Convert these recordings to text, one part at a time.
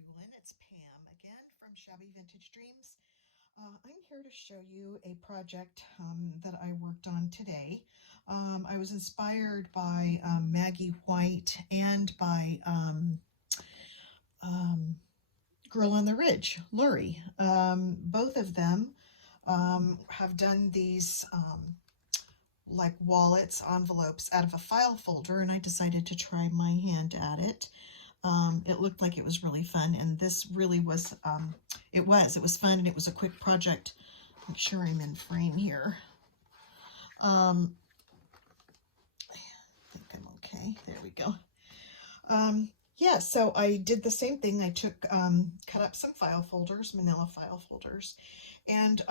everyone, it's Pam again from Shabby Vintage Dreams. I'm here to show you a project that I worked on today. I was inspired by Maggie White and by um, Girl on the Ridge, Lori. Both of them have done these like wallets, envelopes out of a file folder, and I decided to try my hand at it. It looked like it was really fun, and this really was, it was fun, and it was a quick project. Make sure I'm in frame here. Um, I think I'm okay. There we go. Yeah, so I did the same thing. I took, cut up some file folders, manila file folders, and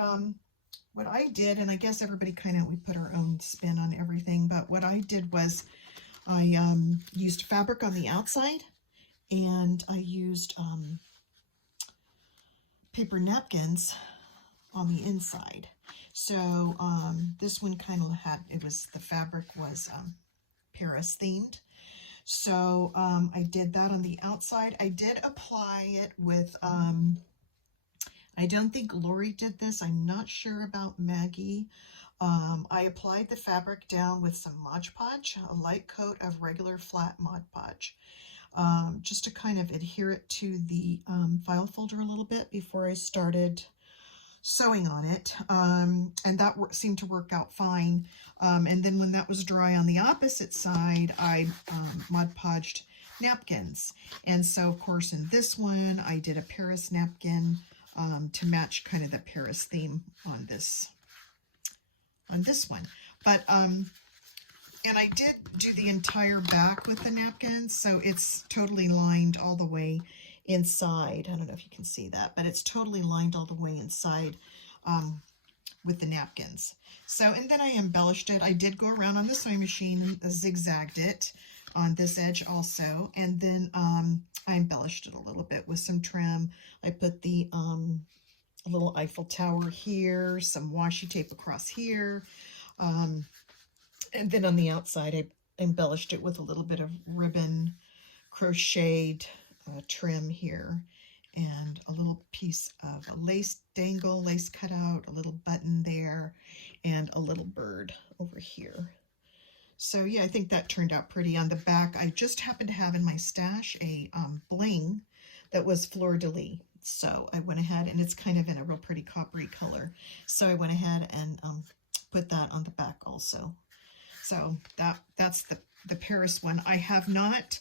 what I did, and I guess everybody we put our own spin on everything, but what I did was I used fabric on the outside, and I used paper napkins on the inside. So this one the fabric was Paris themed. So I did that on the outside. I did apply it with, I don't think Lori did this. I'm not sure about Maggie. I applied the fabric down with some Mod Podge, a light coat of regular flat Mod Podge. Just to kind of adhere it to the file folder a little bit before I started sewing on it, and that seemed to work out fine. And then when that was dry on the opposite side, I Mod Podged napkins. And so of course in this one I did a Paris napkin to match kind of the Paris theme on this one. But and I did do the entire back with the napkins, so it's totally lined all the way inside. I don't know if you can see that, but it's totally lined all the way inside with the napkins. So, and then I embellished it. I did go around on the sewing machine and zigzagged it on this edge also, and then I embellished it a little bit with some trim. I put the little Eiffel Tower here, some washi tape across here, and then on the outside, I embellished it with a little bit of ribbon crocheted trim here, and a little piece of a lace dangle, lace cutout, a little button there, and a little bird over here. So yeah, I think that turned out pretty. On the back, I just happened to have in my stash a bling that was fleur-de-lis. So I went ahead, and it's kind of in a real pretty coppery color. So I went ahead and put that on the back also. So that's the Paris one. I have not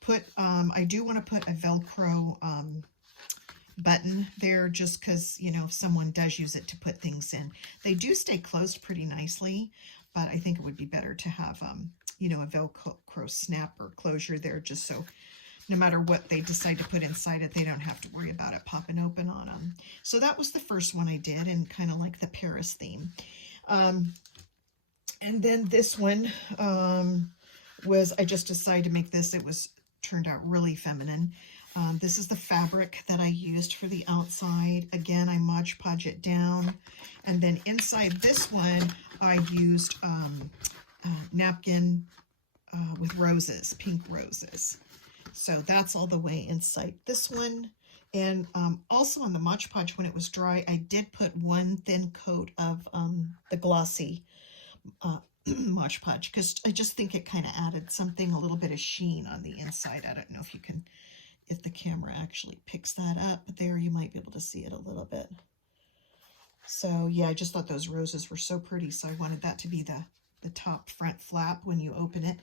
put, I do want to put a Velcro button there just because, you know, if someone does use it to put things in. They do stay closed pretty nicely, but I think it would be better to have, you know, a Velcro snap or closure there just so no matter what they decide to put inside it, they don't have to worry about it popping open on them. So that was the first one I did, and kind of like the Paris theme. And then this one was, I just decided to make this. It turned out really feminine. This is the fabric that I used for the outside. Again, I Mod Podge it down. And then inside this one, I used napkin with roses, pink roses. So that's all the way inside this one. And also on the Mod Podge, when it was dry, I did put one thin coat of the glossy Mod Podge because I just think it kind of added something, a little bit of sheen on the inside. I don't know if you can, if the camera actually picks that up, but there you might be able to see it a little bit. So yeah, I just thought those roses were so pretty, so I wanted that to be the top front flap when you open it.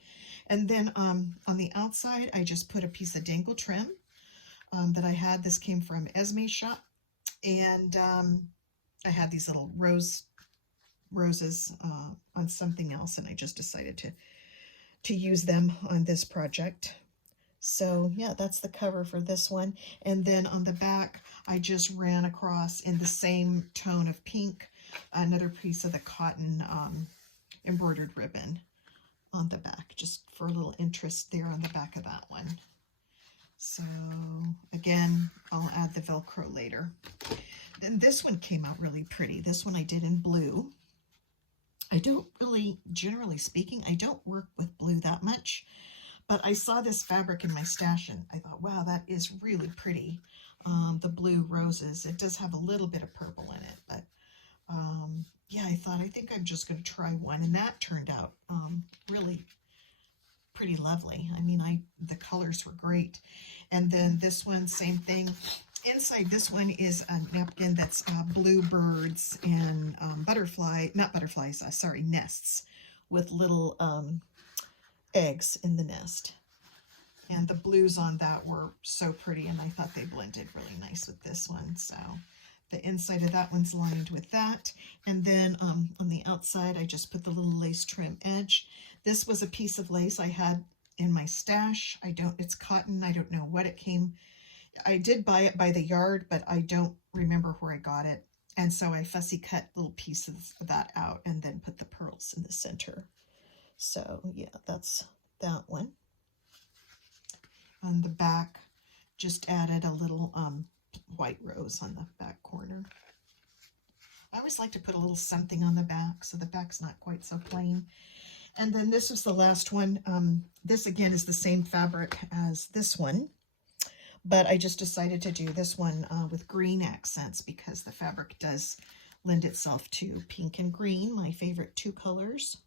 And then on the outside, I just put a piece of dangle trim that I had. This came from Esme's shop, and I had these little roses on something else, and I just decided to use them on this project. So yeah, that's the cover for this one. And then on the back, I just ran across in the same tone of pink another piece of the cotton embroidered ribbon on the back, just for a little interest there on the back of that one. So again, I'll add the Velcro later. Then this one came out really pretty. This one I did in blue. I don't really, generally speaking, I don't work with blue that much, But I saw this fabric in my stash and I thought, wow, that is really pretty. The blue roses. It does have a little bit of purple in it, but yeah, I think I'm just going to try one, and that turned out really pretty lovely. I mean, the colors were great. And then this one, same thing. Inside this one is a napkin that's bluebirds and nests with little eggs in the nest. And the blues on that were so pretty, and I thought they blended really nice with this one. So the inside of that one's lined with that. And then on the outside, I just put the little lace trim edge. This was a piece of lace I had in my stash. It's cotton. I don't know what it came. I did buy it by the yard, but I don't remember where I got it. And so I fussy cut little pieces of that out and then put the pearls in the center. So yeah, that's that one. On the back, just added a little white rose on the back corner. I always like to put a little something on the back so the back's not quite so plain. And then this was the last one. This again is the same fabric as this one, but I just decided to do this one with green accents because the fabric does lend itself to pink and green, my favorite two colors.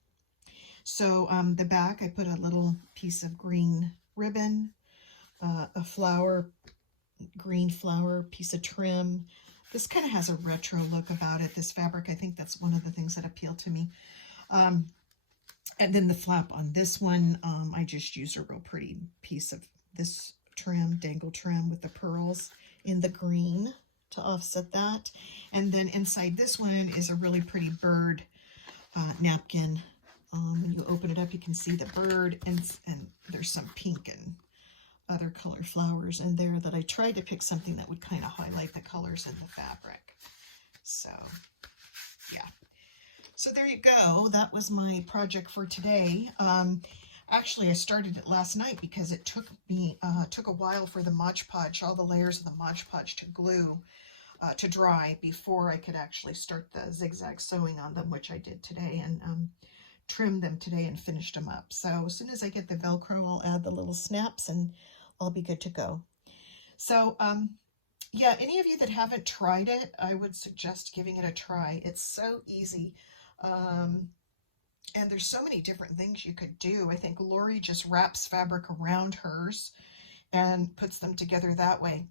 So the back, I put a little piece of green ribbon, a flower, green flower, piece of trim. This kind of has a retro look about it, this fabric. I think that's one of the things that appealed to me. And then the flap on this one, I just used a real pretty piece of this trim, dangle trim with the pearls in the green to offset that. And then inside this one is a really pretty bird napkin. When you open it up, you can see the bird, and there's some pink and other color flowers in there that I tried to pick something that would kind of highlight the colors in the fabric. So yeah. So there you go. That was my project for today. Actually, I started it last night because it took a while for the Mod Podge, all the layers of the Mod Podge to glue, to dry before I could actually start the zigzag sewing on them, which I did today, and trimmed them today and finished them up. So as soon as I get the Velcro, I'll add the little snaps and I'll be good to go. So yeah, any of you that haven't tried it, I would suggest giving it a try. It's so easy. And there's so many different things you could do. I think Lori just wraps fabric around hers and puts them together that way.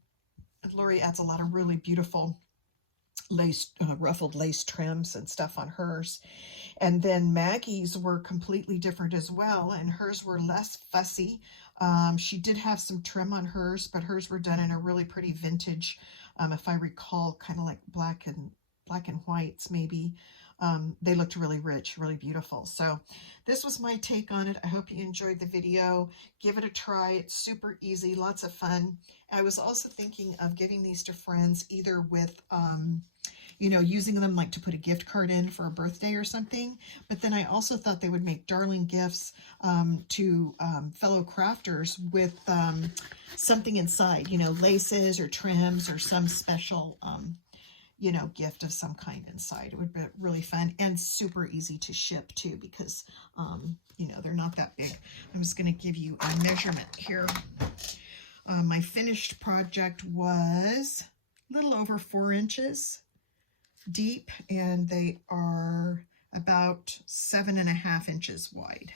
And Lori adds a lot of really beautiful lace, ruffled lace trims and stuff on hers. And then Maggie's were completely different as well, and hers were less fussy. She did have some trim on hers, but hers were done in a really pretty vintage, if I recall, kind of like black and whites maybe. They looked really rich, really beautiful. So this was my take on it. I hope you enjoyed the video. Give it a try. It's super easy, lots of fun. I was also thinking of giving these to friends either with, you know, using them like to put a gift card in for a birthday or something. But then I also thought they would make darling gifts to fellow crafters with something inside, you know, laces or trims or some special you know, gift of some kind inside. It would be really fun and super easy to ship too, because, you know, they're not that big. I'm just going to give you a measurement here. My finished project was a little over 4 inches deep, and they are about 7.5 inches wide.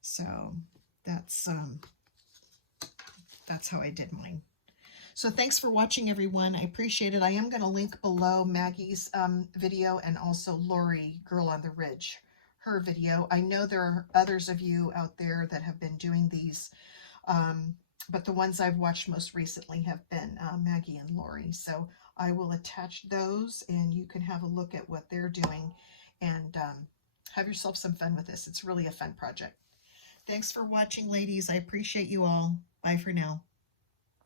So that's how I did mine. So thanks for watching, everyone. I appreciate it. I am going to link below Maggie's video and also Lori, Girl on the Ridge, her video. I know there are others of you out there that have been doing these, but the ones I've watched most recently have been Maggie and Lori. So I will attach those and you can have a look at what they're doing and have yourself some fun with this. It's really a fun project. Thanks for watching, ladies. I appreciate you all. Bye for now.